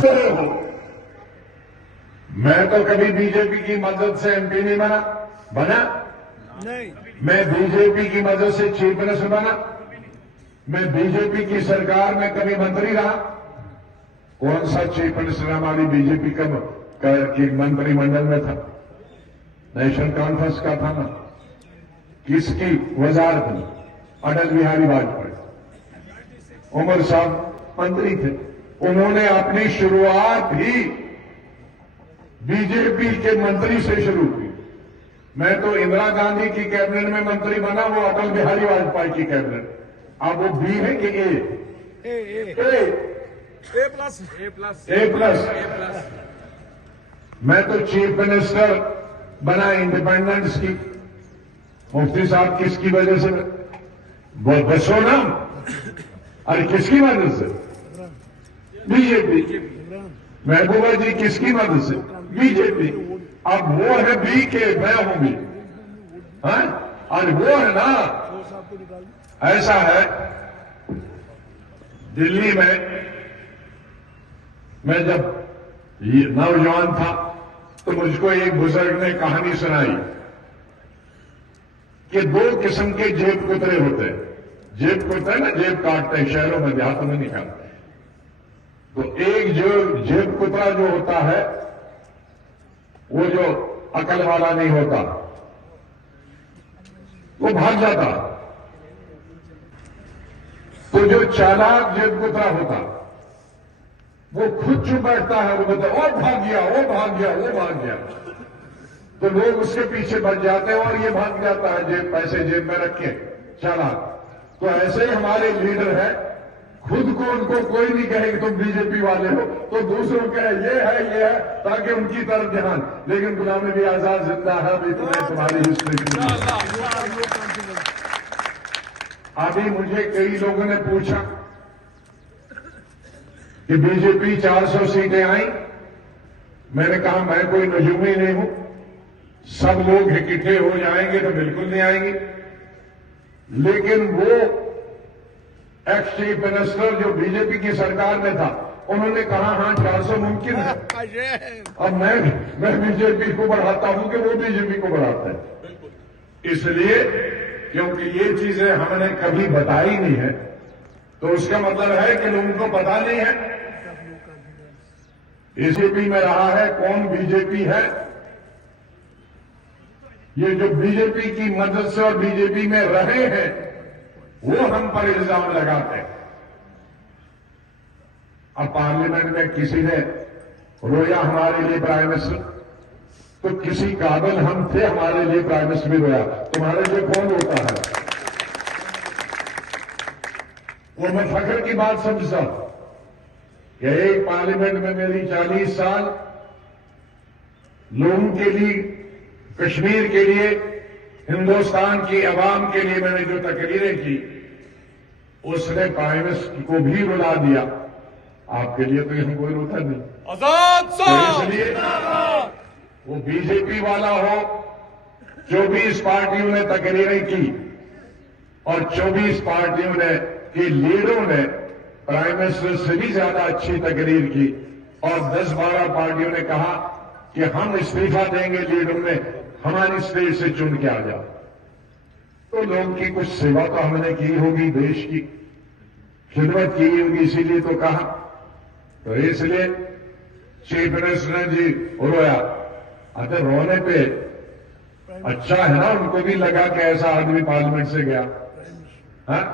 तो मैं तो कभी बीजेपी की मदद से एमपी नहीं बना नहीं। मैं बीजेपी की मदद से चीफ मिनिस्टर बना। मैं बीजेपी की सरकार में कभी मंत्री रहा। कौन सा चीफ मिनिस्टर हमारी बीजेपी की मंत्रिमंडल में था? नेशनल कॉन्फ्रेंस का था ना? किसकी वजारत में? अटल बिहारी वाजपेयी। उमर साहब मंत्री थे। उन्होंने अपनी शुरुआत ही बीजेपी के मंत्री से शुरू की। मैं तो इंदिरा गांधी की कैबिनेट में मंत्री बना, वो अटल बिहारी वाजपेयी की कैबिनेट। अब वो बी है कि ए प्लस। मैं तो चीफ मिनिस्टर बना इंडिपेंडेंस की। मुफ्ती साहब किसकी वजह से? बसो ना। अरे किसकी मदद से? बीजेपी। महबूबा जी किसकी मदद से? बीजेपी। अब वो है बी के, मैं हूं बी। और वो है ना, ऐसा है दिल्ली में मैं जब नौजवान था तो मुझको एक बुजुर्ग ने कहानी सुनाई कि दो किस्म के जेब कुतरे होते हैं। जेब कुतरे ना जेब काटते हैं, शहरों में देहातों में निकालते हैं। तो एक जो जेब कुतरा जो होता है वो जो अकल वाला नहीं होता, वो भाग जाता। तो जो चालाक जेब कुतरा होता वो खुद चुप बैठता है। वो बोलता ओ भाग गया, वो भाग गया, वो भाग गया। तो लोग उसके पीछे बढ़ जाते हैं और ये भाग जाता है जेब, पैसे जेब में रखे चालाक। तो ऐसे ही हमारे लीडर है, खुद को उनको कोई नहीं कहे कि तुम बीजेपी वाले हो, तो दूसरों कहे ये है, ताकि उनकी तरफ ध्यान। लेकिन गुलाम नबी आजाद जिंदा है, अभी तुम्हारी हिस्ट्री। अभी मुझे कई लोगों ने पूछा कि बीजेपी 400 सीटें आई। मैंने कहा मैं कोई नजूमी नहीं हूं। सब लोग इकट्ठे हो जाएंगे तो बिल्कुल नहीं आएंगे। लेकिन वो एक्स चीफ मिनिस्टर जो बीजेपी की सरकार में था, उन्होंने कहा हां 400 मुमकिन है। अब मैं बीजेपी को बढ़ाता हूं कि वो बीजेपी को बढ़ाता है। इसलिए क्योंकि ये चीजें हमने कभी बताई नहीं है, तो उसका मतलब है कि लोगों को पता नहीं है। बीजेपी में रहा है कौन बीजेपी है, ये जो बीजेपी की मदद से और बीजेपी में रहे हैं वो हम पर इल्जाम लगाते हैं। अब पार्लियामेंट में किसी ने रोया हमारे लिए प्राइम मिनिस्टर, तो किसी काबिल हम थे हमारे लिए प्राइम मिनिस्टर भी रोया। तुम्हारे लिए कौन रोता है? वो मैं फख्र की बात समझता हूं कि एक पार्लियामेंट में मेरी 40 साल लोगों के लिए, कश्मीर के लिए, हिंदुस्तान की आवाम के लिए मैंने जो तकरीरें की, उसने प्राइम मिनिस्टर को भी रुला दिया। आपके लिए तो यहां कोई रोता नहीं। आजाद तो इसलिए वो बीजेपी वाला हो, 24 पार्टियों ने तकरीरें की और 24 पार्टियों ने के लीडरों ने प्राइम मिनिस्टर से भी ज्यादा अच्छी तकरीर की, और 10-12 पार्टियों ने कहा कि हम इस्तीफा देंगे लीडरों ने, हमारी स्टेट से चुन के आ जाओ। तो लोगों की कुछ सेवा तो हमने की होगी, देश की खिदमत की होगी, इसीलिए तो कहा। तो इसलिए चीफ मिनिस्टर ने जी रोया। अगर रोने पे अच्छा है ना, उनको भी लगा कि ऐसा आदमी पार्लियामेंट से गया। हाँ।